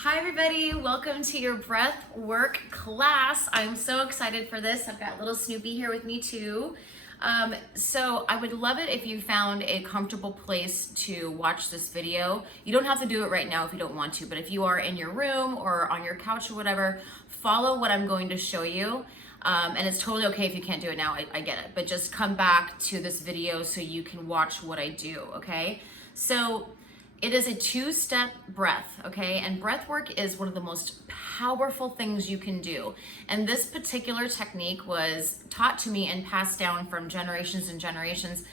Hi everybody, welcome to your breath work class. I'm so excited for this. I've got little Snoopy here with me too. So I would love it if you found a comfortable place to watch this video. You don't have to do it right now if you don't want to, but if you are in your room or on your couch or whatever, follow what I'm going to show you. And it's totally okay if you can't do it now, I get it, but just come back to this video so you can watch what I do, okay? So it is a two-step breath, okay? And breath work is one of the most powerful things you can do. And this particular technique was taught to me and passed down from generations and generations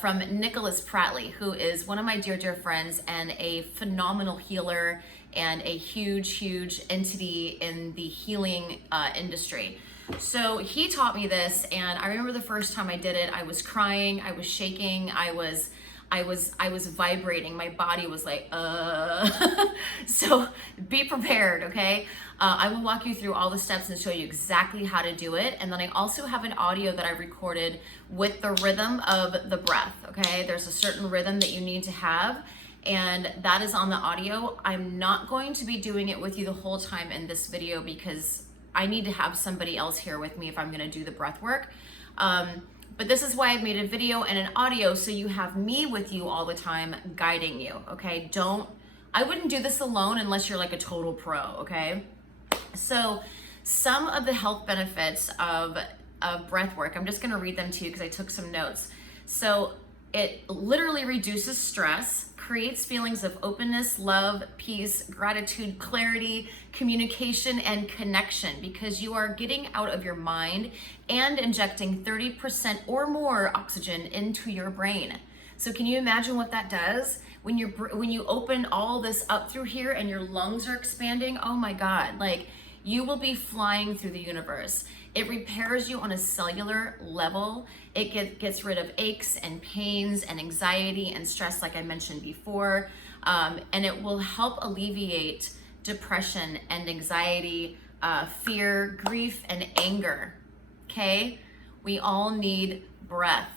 from Nicholas Pratley, who is one of my dear, dear friends and a phenomenal healer and a huge, huge entity in the healing industry. So he taught me this, and I remember the first time I did it, I was crying, I was shaking, I was vibrating. My body was like, So be prepared, okay? I will walk you through all the steps and show you exactly how to do it. And then I also have an audio that I recorded with the rhythm of the breath, okay? There's a certain rhythm that you need to have, and that is on the audio. I'm not going to be doing it with you the whole time in this video because I need to have somebody else here with me if I'm gonna do the breath work. But this is why I've made a video and an audio, so you have me with you all the time guiding you, okay? I wouldn't do this alone unless you're like a total pro, okay? So some of the health benefits of breath work, I'm just gonna read them to you because I took some notes. So it literally reduces stress, creates feelings of openness, love, peace, gratitude, clarity, communication, and connection, because you are getting out of your mind and injecting 30% or more oxygen into your brain. So can you imagine what that does? When you open all this up through here and your lungs are expanding, oh my God, like you will be flying through the universe. It repairs you on a cellular level. It gets rid of aches and pains and anxiety and stress, like I mentioned before. And it will help alleviate depression and anxiety, fear, grief, and anger, okay? We all need breath,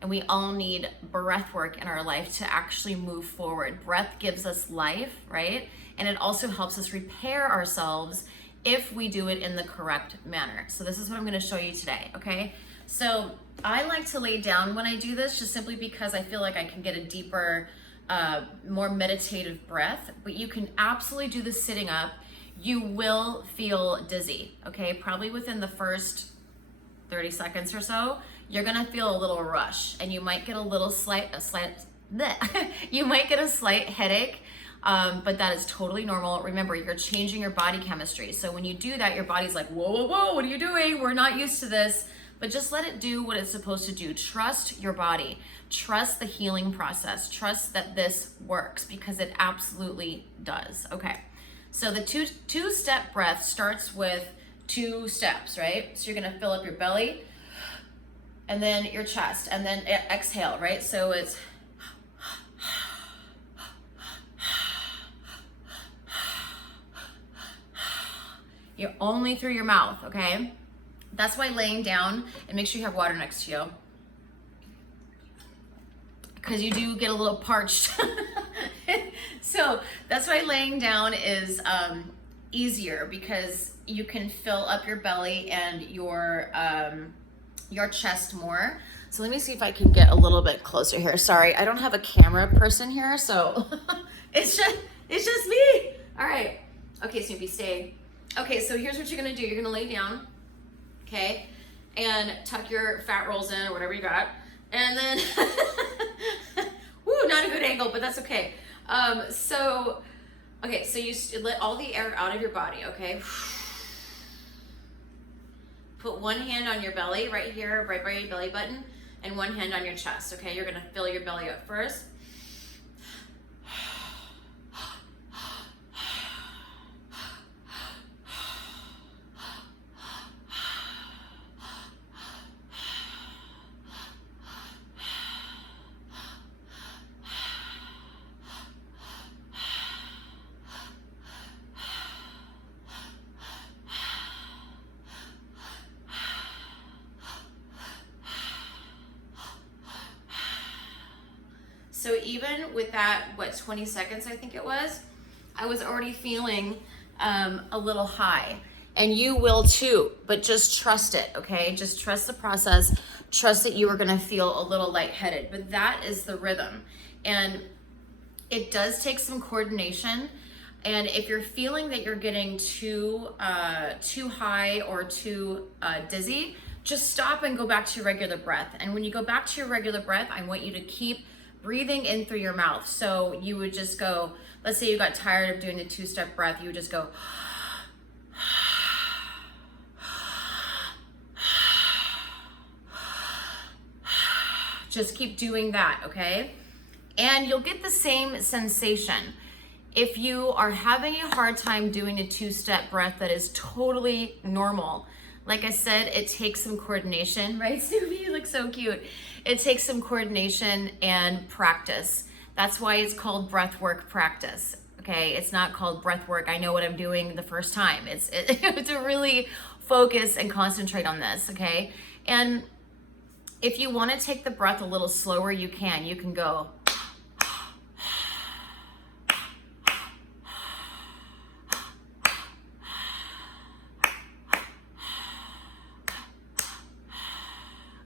and we all need breath work in our life to actually move forward. Breath gives us life, right? And it also helps us repair ourselves if we do it in the correct manner. So this is what I'm gonna show you today, okay? So I like to lay down when I do this, just simply because I feel like I can get a deeper, more meditative breath, but you can absolutely do this sitting up. You will feel dizzy, okay? Probably within the first 30 seconds or so, you're gonna feel a little rush, and you might get you might get a slight headache, but that is totally normal. Remember, you're changing your body chemistry. So when you do that, your body's like, whoa, whoa, whoa, what are you doing? We're not used to this. But just let it do what it's supposed to do. Trust your body. Trust the healing process. Trust that this works, because it absolutely does. Okay, so the two-step breath starts with 2 steps, right? So you're gonna fill up your belly, and then your chest, and then exhale, right? So it's you're only through your mouth, okay? That's why laying down, and make sure you have water next to you, because you do get a little parched. So that's why laying down is easier, because you can fill up your belly and your chest more. So let me see if I can get a little bit closer here. Sorry, I don't have a camera person here, so it's just me. All right. Okay, Snoopy, stay. Okay, so here's what you're gonna do. You're gonna lay down, okay, and tuck your fat rolls in or whatever you got, and then, woo, not a good angle, but that's okay. So you let all the air out of your body, okay? Put one hand on your belly, right here, right by your belly button, and one hand on your chest, okay? You're gonna fill your belly up first. So even with that, 20 seconds I think it was, I was already feeling a little high, and you will too, but just trust it, okay? Just trust the process. Trust that you are gonna feel a little lightheaded, but that is the rhythm. And it does take some coordination. And if you're feeling that you're getting too high or too dizzy, just stop and go back to your regular breath. And when you go back to your regular breath, I want you to keep breathing in through your mouth. So you would just go, let's say you got tired of doing the 2-step breath, you would just go, just keep doing that, okay? And you'll get the same sensation. If you are having a hard time doing a 2-step breath, that is totally normal. Like I said, it takes some coordination, right, Snoopy? You look so cute. It takes some coordination and practice. That's why it's called breathwork practice, okay? It's not called breathwork, I know what I'm doing the first time. It's to really focus and concentrate on this, okay? And if you want to take the breath a little slower, you can. You can go,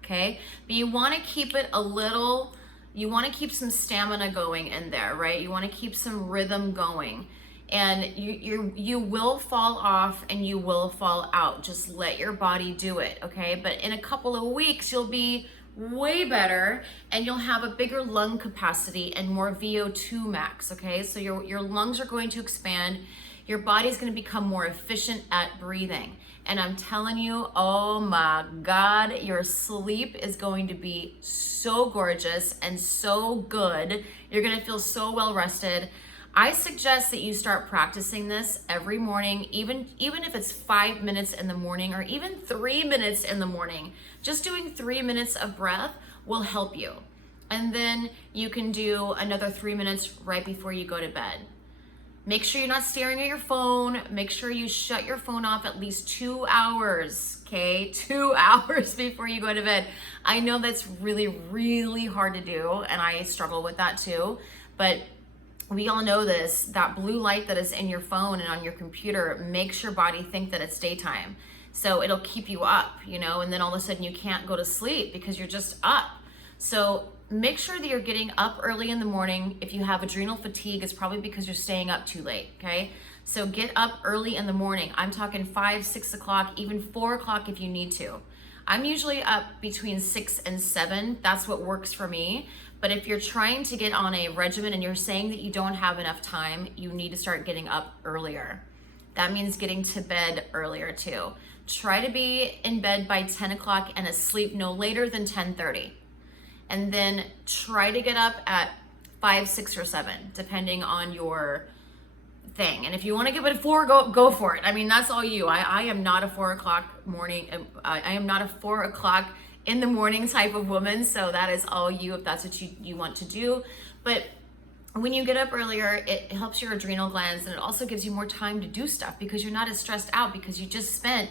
okay? But you want to keep it a little, you want to keep some stamina going in there, right? You want to keep some rhythm going. And you will fall off and you will fall out. Just let your body do it, okay? But in a couple of weeks, you'll be way better and you'll have a bigger lung capacity and more VO2 max, okay? So your lungs are going to expand. Your body's going to become more efficient at breathing. And I'm telling you, oh my God, your sleep is going to be so gorgeous and so good. You're going to feel so well rested. I suggest that you start practicing this every morning, even if it's 5 minutes in the morning or even 3 minutes in the morning. Just doing 3 minutes of breath will help you. And then you can do another 3 minutes right before you go to bed. Make sure you're not staring at your phone. Make sure you shut your phone off at least 2 hours, okay? 2 hours before you go to bed. I know that's really, really hard to do, and I struggle with that too, but we all know this, that blue light that is in your phone and on your computer makes your body think that it's daytime. So it'll keep you up, you know, and then all of a sudden you can't go to sleep because you're just up. So make sure that you're getting up early in the morning. If you have adrenal fatigue, it's probably because you're staying up too late, okay? So get up early in the morning. I'm talking 5, 6 o'clock, even 4 o'clock if you need to. I'm usually up between 6 and 7. That's what works for me. But if you're trying to get on a regimen and you're saying that you don't have enough time, you need to start getting up earlier. That means getting to bed earlier too. Try to be in bed by 10 o'clock and asleep no later than 10:30. And then try to get up at 5, 6, or 7, depending on your thing. And if you want to get up at 4, go for it. I mean, that's all you. I am not a 4 o'clock morning. I am not a 4 o'clock in the morning type of woman. So that is all you, if that's what you want to do. But when you get up earlier, it helps your adrenal glands, and it also gives you more time to do stuff because you're not as stressed out because you just spent,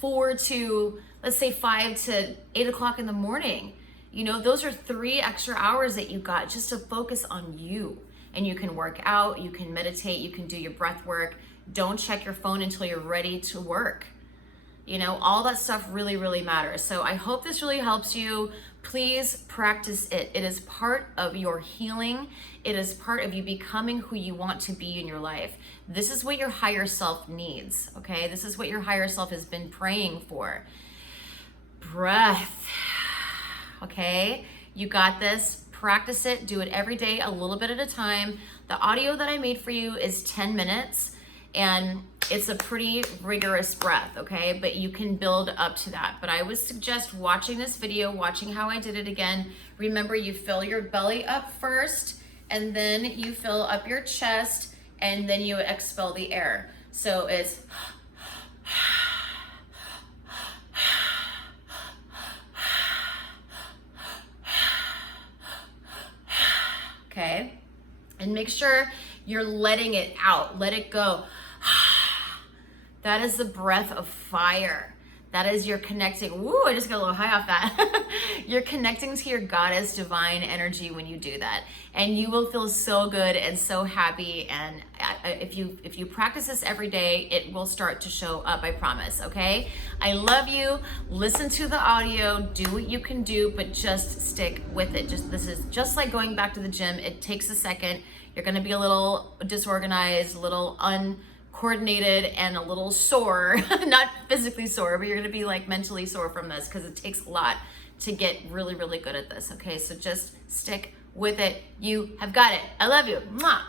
4 to, let's say 5 to 8 o'clock in the morning. You know, those are 3 extra hours that you got just to focus on you. And you can work out, you can meditate, you can do your breath work. Don't check your phone until you're ready to work. You know, all that stuff really, really matters. So I hope this really helps you. Please practice it. It is part of your healing. It is part of you becoming who you want to be in your life. This is what your higher self needs, okay? This is what your higher self has been praying for. Breath, okay? You got this. Practice it. Do it every day, a little bit at a time. The audio that I made for you is 10 minutes, and it's a pretty rigorous breath, okay? But you can build up to that. But I would suggest watching this video, watching how I did it again. Remember, you fill your belly up first, and then you fill up your chest, and then you expel the air. So it's okay? And make sure you're letting it out. Let it go. That is the breath of fire. That is, you're connecting. Woo, I just got a little high off that. You're connecting to your goddess divine energy when you do that. And you will feel so good and so happy. And if you practice this every day, it will start to show up, I promise, okay? I love you. Listen to the audio, do what you can do, but just stick with it. This is just like going back to the gym. It takes a second. You're gonna be a little disorganized, a little uncoordinated, and a little sore. Not physically sore, but you're gonna be like mentally sore from this because it takes a lot to get really, really good at this, okay? So just stick with it. You have got it. I love you. Mwah.